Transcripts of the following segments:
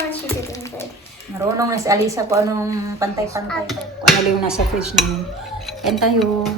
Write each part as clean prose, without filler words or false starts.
promise she didn't bed. Marunong na si Alisa po anong pantay-pantay. Kung ano yung nasa fridge namin. Yan tayo.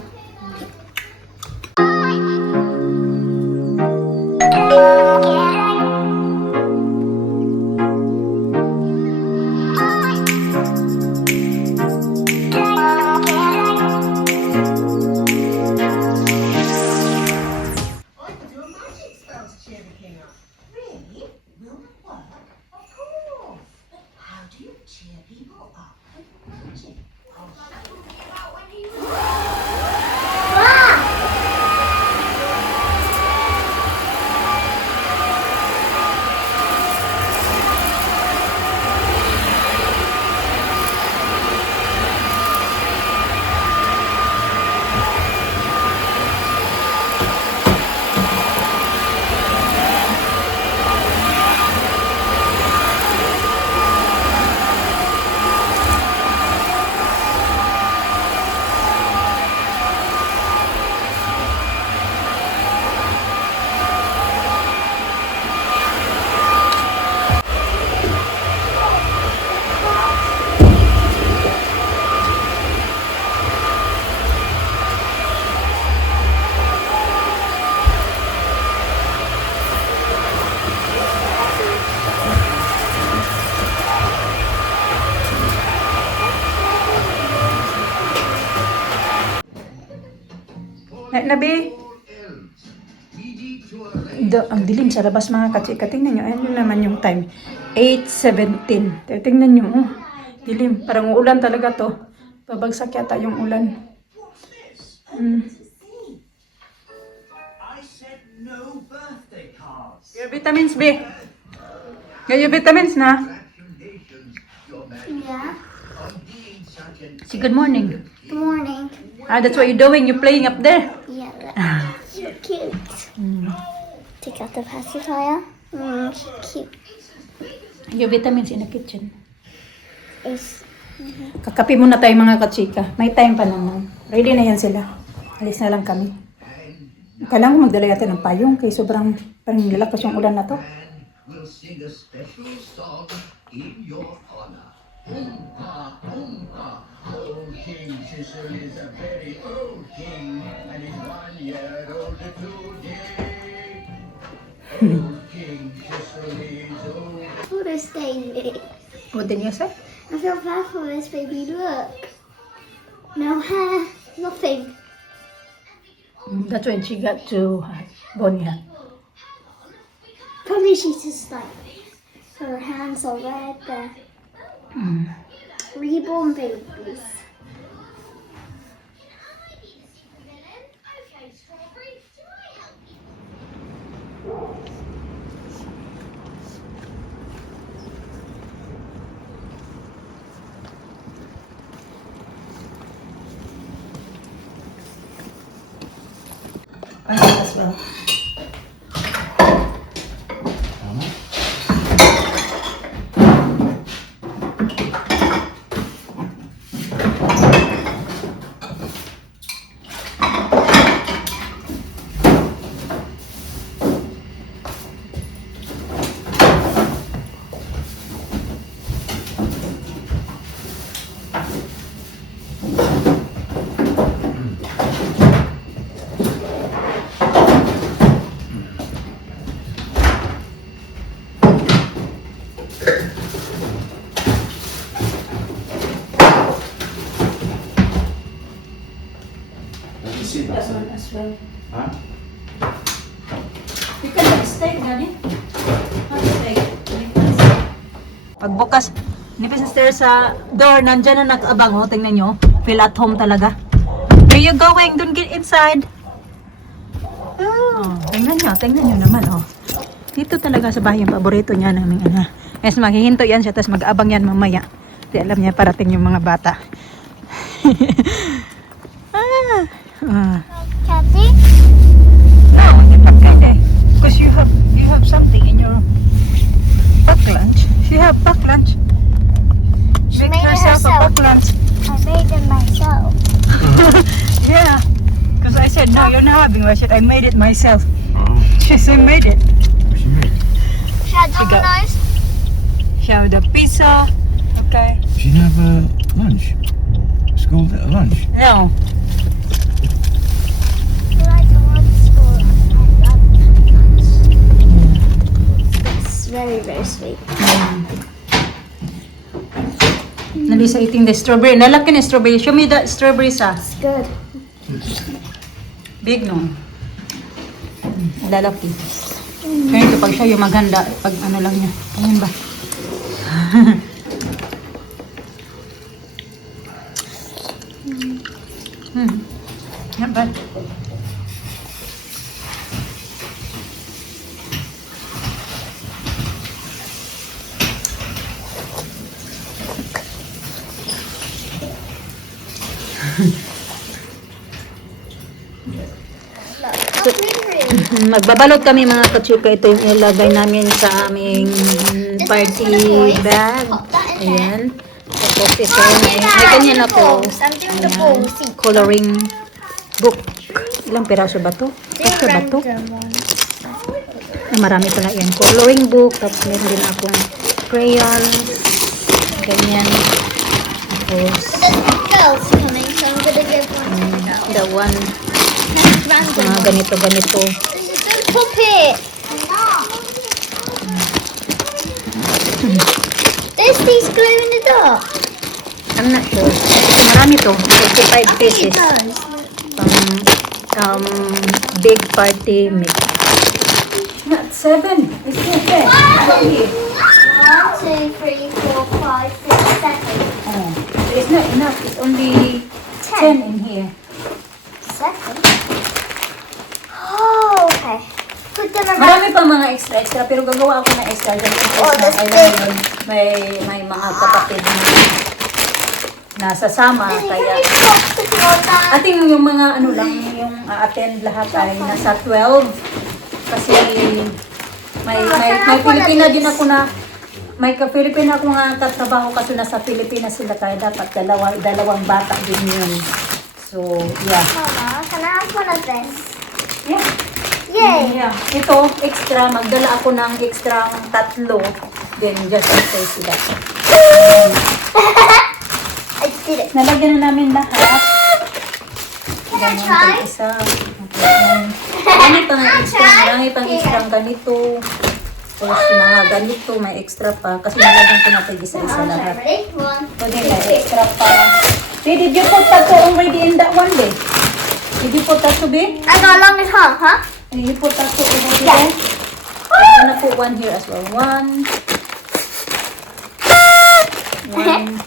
Nabi, ang dilim sa labas mga katsika. Tingnan nyo, ayun naman yung time. 8:17. Tingnan nyo, oh, dilim. Parang uulan talaga to. Babagsak yata yung ulan. Your vitamins, B. Your vitamins na. Yeah. Say good morning. Good morning. That's what you're doing. You're playing up there. Yeah, you're cute. Take out the pacifier. Cute. Your vitamins in the kitchen. Is Kakapi muna tayo mga katsika. May time pa naman. Ready na yan sila. Alis na lang kami. Kailangan magdala natin ng payong kaya sobrang parang lalakas yung ulan na to. We'll sing a special song in your honor. Oompa, oompa. Old King Cecil is a very old king, and he's 1 year older today. Old King Cecil is old. for this baby. What did you say? I feel bad for this baby. Look. No hair. Nothing. That's when she got to Bonya. Probably she's just like her hands are red. They're reborn babies. As well. That one as well. Huh? You can have steak, Daddy. Have steak. Pagbukas, nipis na stairs sa door, nandyan na nag-abang. Oh, tingnan nyo. Feel at home talaga. Where you going? Don't get inside. Oh, tingnan nyo naman. Oh. Dito talaga sa bahay yung paborito niya namin. Yes, maghihinto yan siya, tapos mag-abang yan mamaya. Di alam niya parating yung mga bata. Kathy? No, hindi pa pwede. Because you have something in your pack lunch. She have pack lunch. She Make made it herself a herself. pack lunch. I made it myself. Yeah. Because I said, no, you're not having lunch. I made it myself. Oh, She said, made it. she made. She had She got- Domino's. She have the so. Okay. She didn't have lunch. School lunch. No. It's very, very sweet. Nalisa eating the strawberry. Nalaki na strawberry. Show me the strawberry sa. It's good. Big no. Lalaki. Ganito pag siya yung maghanda. Pag ano lang niya. Ayan ba? Not bad. Magbabalot kami mga kachuka. Ito yung ilagay namin sa aming party bag. Ayan. Tapos ito, may ganyan ako. I'm doing the balls. Coloring book. Ilang piraso ba to? Kasi ba to? Marami pala yan. Coloring book. Tapos meron din akong crayon. Ganyan. Tapos Girls coming, so I'm gonna give one. the one. Random. Mga ganito. Don't pop it. There's these glue in the dark. I'm not sure. Marami to. 55 pieces. Big party mix. Not 7. It's 7. 1, 2, 3, 4, 5, 6, 7. Oh, it's not enough. It's only 10 in here. 7. Oh, okay. Put them around. Marami pa mga extra pero gagawa ako ng extra dyan. Oh, that's Kailangan may mga kapatid na sasama kaya ating yung mga ano lang yung attend lahat ay nasa 12 kasi may Pilipina din ako na may ka-Pilipina ako nga katrabaho kasi nasa Pilipinas sila kaya dapat dalawang bata din yun. So, yeah. Mama, can I have one of this? Yeah. Yay! Yeah. Ito, extra. Magdala ako ng extra 3. Then, just in case sila. I did it. Nalagyan na namin lahat. Can I Ganun, try? isa. Marami pang extra. Marami pang extra ganito. Tapos mga ganito, may extra pa. Kasi nalagyan ko na ito isa-isa lahat. Ready? 1, So, then, may extra pa. Hey, did you put that already in that one, babe? Did you put that to be? I got long as half, huh? Did you put that to already Yeah. there? I'm gonna put one here as well. One. One.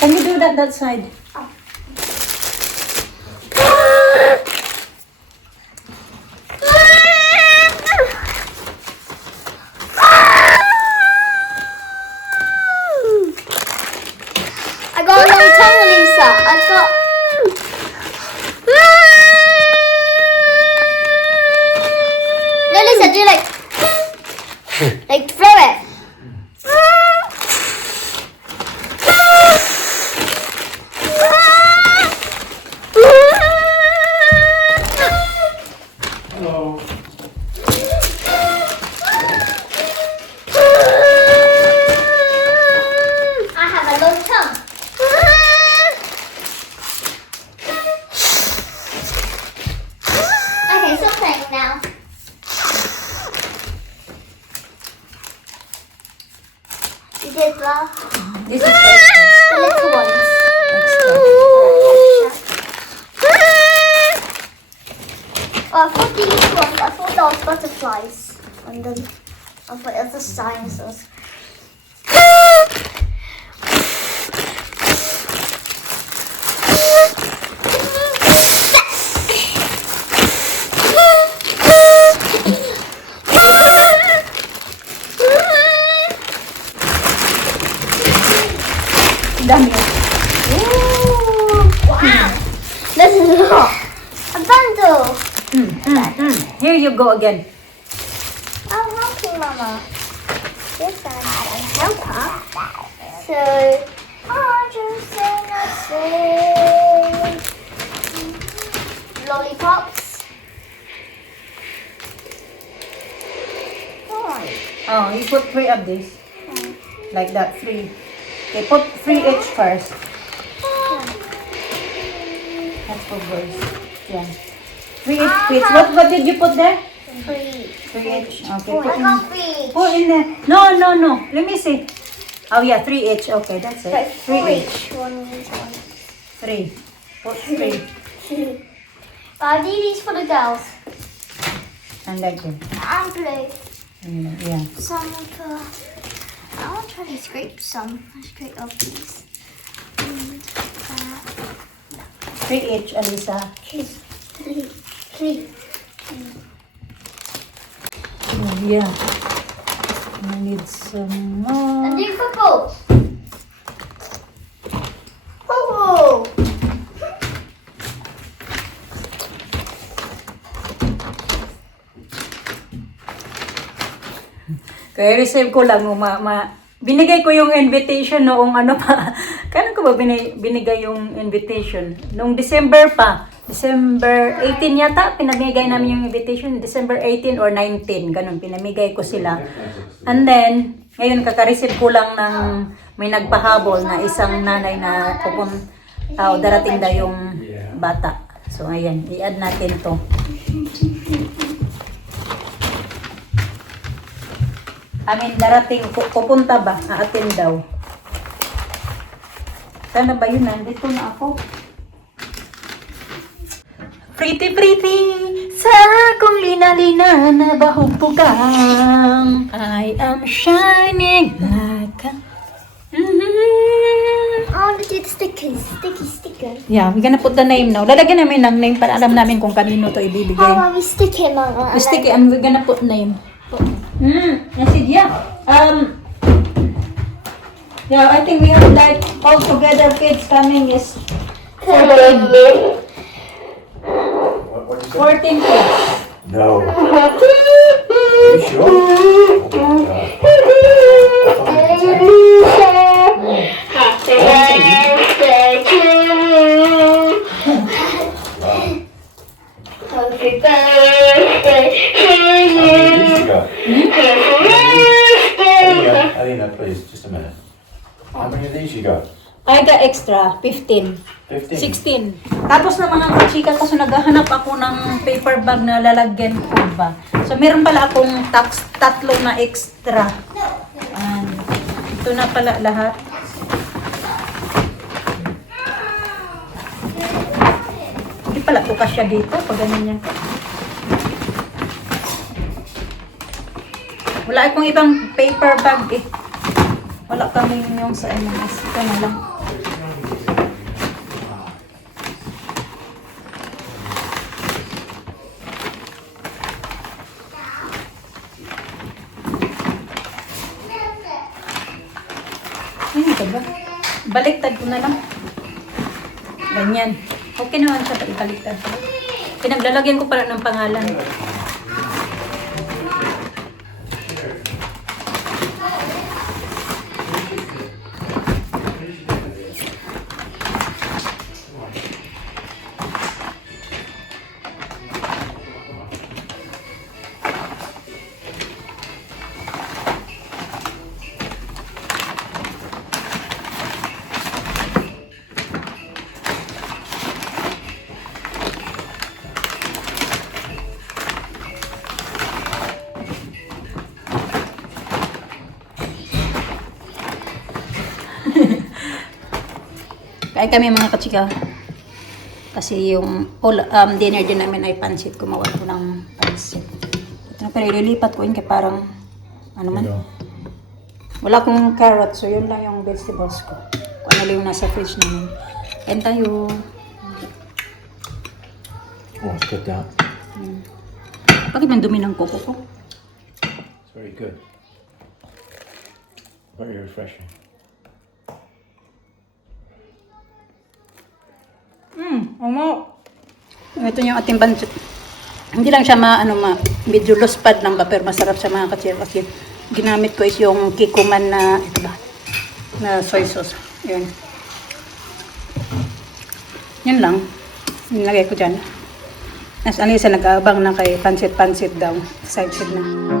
Can you do that side? I got a long tongue, Lisa. I got. No, Lisa, do like throw it. I have a long tongue. Okay, stop playing now. You did laugh. This is extra. The little ones. Oh, I thought these ones, I thought there was butterflies on them. I thought it was the dinosaurs. Dami yun. Wow! This is a lot. A bundle. Here you go again. I'm helping Mama. Yes, I'm a helper. So, I just sing a sing. lollipops. Right. Oh, you put 3 of this. Like that, 3. Okay, put 3 each first. That's for boys. Yeah. 3 each please. What did you put there? 3. 3 each. Okay, Oh, put I in. got 3. Put in there. No. Let me see. Oh yeah, 3 each. Okay, that's it. 3 each. 1 each. 3. Put 3. I need these for the girls. And like this. And blue. And, yeah. Some for. I want to try to scrape some. I scrape off these. And 3 each, Alisa. 3. Oh, yeah. I need some more. And do purple. Oh. Kaya receive ko lang, binigay ko yung invitation noong ano pa. Kailan ko ba binigay yung invitation? Noong December pa. December 18 yata, pinamigay namin yung invitation. December 18 or 19, ganun, pinamigay ko sila. And then, ngayon kaka-receive ko lang ng may nagpahabol na isang nanay na darating na yung bata. So, ayan, i-add natin to. Darating, pupunta ba? Aatin daw. Sana ba yun? Nandito na ako. Pretty, sa akong lina-lina na bahugpugang I am shining like a... I want to do the stickers. Sticker. Yeah, we're gonna put the name now. Lalagyan namin ng name para alam namin kung kanino to ibibigay. How about we stick it, Mama? We stick it and we're gonna put name. I said, yeah. Yeah, I think we have like all together kids coming is 14. What is 14 kids. No. Are you sure? Oh Happy birthday to Alina, please, just a minute. How many of these you got? I got extra, 15. 15. 16. Tapos na mga kachika kasi naghahanap ako ng paper bag na lalagyan ko ba. So meron pala akong tatlo na extra. Ito na pala lahat. Hindi pala ko kasya dito pag ganyan yan. Wala akong ibang paper bag eh. Wala kami yung sa MMS. Ito na lang. Ano ito ba? Baliktad ko na lang. Ganyan. Okay naman siya pag ibaliktad. Pinaglalagyan ko pala ng pangalan. Kaya kami mga kachika. Kasi yung dinner din namin ay pansit. Kumawa ko ng pansit. Ito na pero ililipat ko yun kaya parang ano man. Wala akong carrot so yun lang yung vegetables ko. Kung ano lang yung nasa fridge namin. Kain tayo. Oh, it's good that. Bakit man dumi ng koko ko? It's very good. Very refreshing. Ito yung ating pancit. Hindi lang siya medyo luspad lang ba, pero masarap siya mga kachir. Kasi ginamit ko is yung kikuman na, ito ba, na soy sauce. Yun. Yun lang. Nilagay ko dyan. Nas Alisa nag-aabang na kay pansit-pansit daw. Excited na.